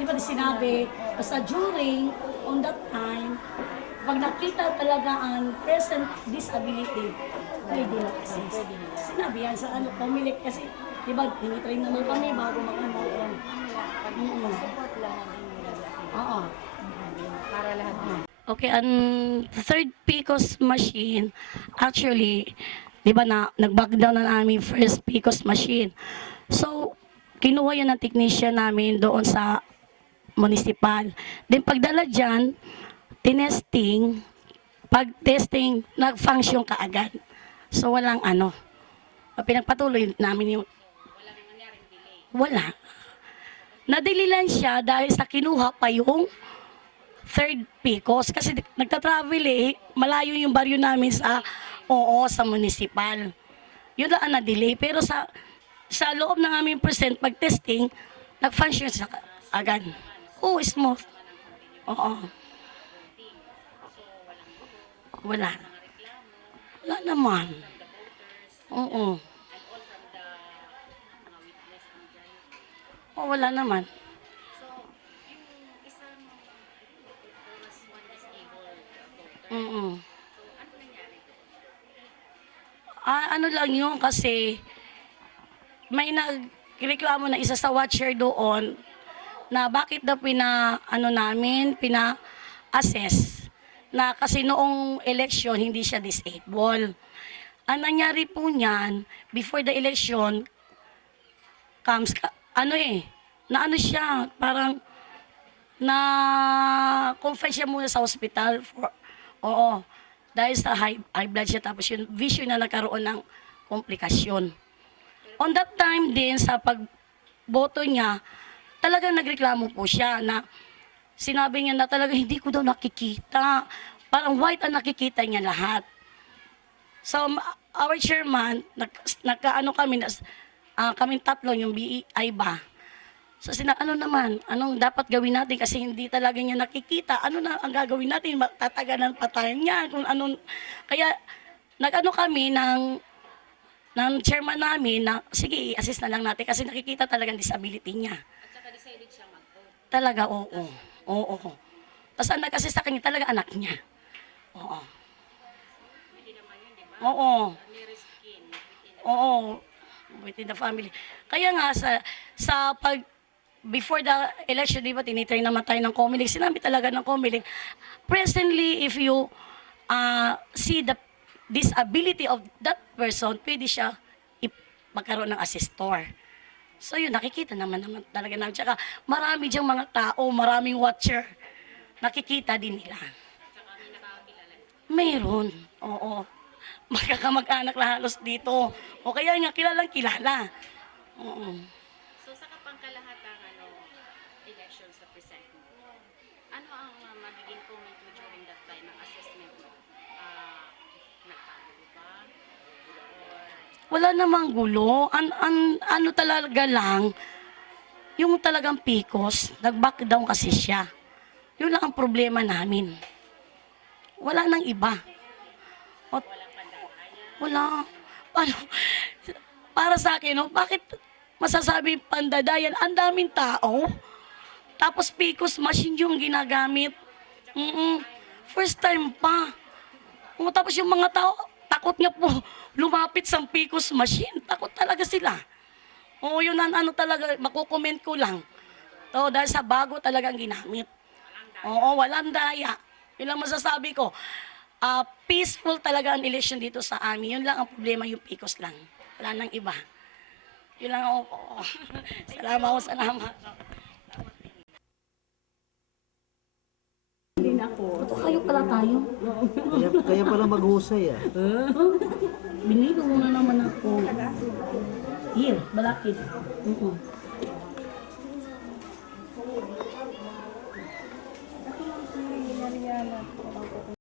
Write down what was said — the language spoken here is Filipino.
di ba sinabi, basta during, on that time, pag nakita talaga ang present disability, pwede na assist. Sinabi yan sa ano, pumilik kasi, di ba, tinitrain naman kami bago mag-ano. Support lang din nila. Oo. Para lahat na. Okay, ang third PCOS machine, actually, di ba na, nag-back down na namin first PCOS machine. So, kinuha yan ng technician namin doon sa municipal. Then pagdala dyan, tinesting, pag-testing, nag-function kaagad. So, walang ano. Pinagpatuloy namin yung... Wala. Nadili lang siya dahil sa kinuha pa yung third PCOS. Kasi nagta-travel malayo yung baryo namin sa, sa municipal. Yun lang ang na-delay. Pero sa loob ng aming present, pag-testing, nag-function sa agad. Oo, smooth. Oo. Wala. Wala naman. Oo. Oo, wala naman. Ano lang yun kasi may nagreklamo na isa sa watcher doon na bakit daw pina-assess na kasi noong election hindi siya disabled. Ang nangyari po niyan, before the election comes, na ano siya, parang na-confine siya muna sa hospital dahil sa high blood siya, tapos yung vision na nagkaroon ng komplikasyon. On that time din, sa pagboto niya, talagang nagreklamo po siya na sinabi niya na talaga hindi ko daw nakikita. Parang white ang nakikita niya lahat. So, our chairman, nagkaano kami, kaming tatlo, yung BEI ba? So, anong dapat gawin natin kasi hindi talaga niya nakikita. Ano na ang gagawin natin? Tataganan pa tayo niya. Kaya, nag-ano kami ng chairman namin na, sige, i-assist na lang natin kasi nakikita talagang disability niya. At saka decided siya mag-vote. Talaga, oo. Oo. Tapos ang nag-assist sa kanya talaga anak niya. Oo. Hindi naman yun, di ba? Oo. Nearest kin. Oo. Within the family. Kaya nga, before the election, di ba, tinitrain naman tayo ng COMELEC. Sinabi talaga ng COMELEC, presently, if you see the disability of that person, pwede siya magkaroon ng assistor. So yun, nakikita naman talaga namin. Tsaka marami diyang mga tao, maraming watcher. Nakikita din nila. Mayroon, oo. Magkakamag-anak na halos dito. O kaya nga, kilalang kilala. Oo. So sa kapangkalahatan election sa present mo, ano ang magiging comment mo during that time ng assessment mo? Nagtago ba? Wala namang gulo. Ano talaga lang, yung talagang PCOS, nag-back down kasi siya. Yun lang ang problema namin. Wala nang iba. Wala. Ano, para sa akin, bakit masasabi pandadayan? Ang daming tao. Tapos PCOS machine yung ginagamit. First time pa. Tapos yung mga tao, takot nga po lumapit sa PCOS machine. Takot talaga sila. Yun talaga, makukomment ko lang. Dahil sa bago talagang ginamit. Walang daya. Yun lang masasabi ko. Peaceful talaga ang election dito sa amin. Yun lang ang problema, yung PCOS lang. Wala nang iba. Yun lang ako. Salamat. Hindi na ako. Kayo pala tayo. Kaya pala maghusay ah. Binilo mo na naman ako. Here, balakid.